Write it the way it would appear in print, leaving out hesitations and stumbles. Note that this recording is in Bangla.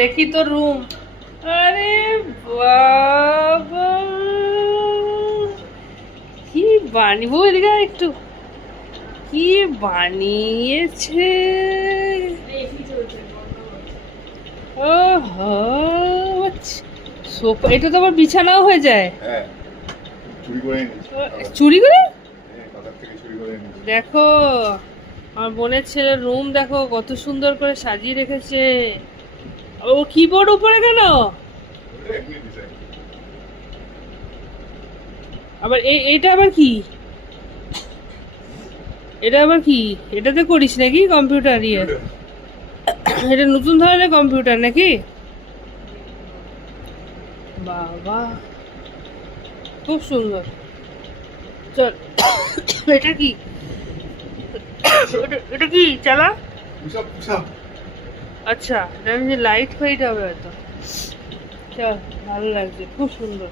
দেখি তো রুম। আরে বাবা, কি বানিয়ে এদিকে একটু, কি বানিয়েছে। ওহো, সোফা, এটা তো আবার বিছানাও হয়ে যায়। চুরি করে দেখো, আমার বোনের ছেলের রুম দেখো কত সুন্দর করে সাজিয়ে রেখেছে। ও কিবোর্ড উপরে কেন? আবার এটা আবার কি? এটা আবার কি? এটাতে করিস নাকি কম্পিউটার? ইয়ে, এটা নতুন ধরনের কম্পিউটার নাকি? বাবা, খুব সুন্দর। চল, এটা কি? এটা কি চালা? আচ্ছা, লাইট ফাইট হবে হয়তো। চল, ভালো লাগছে, খুব সুন্দর।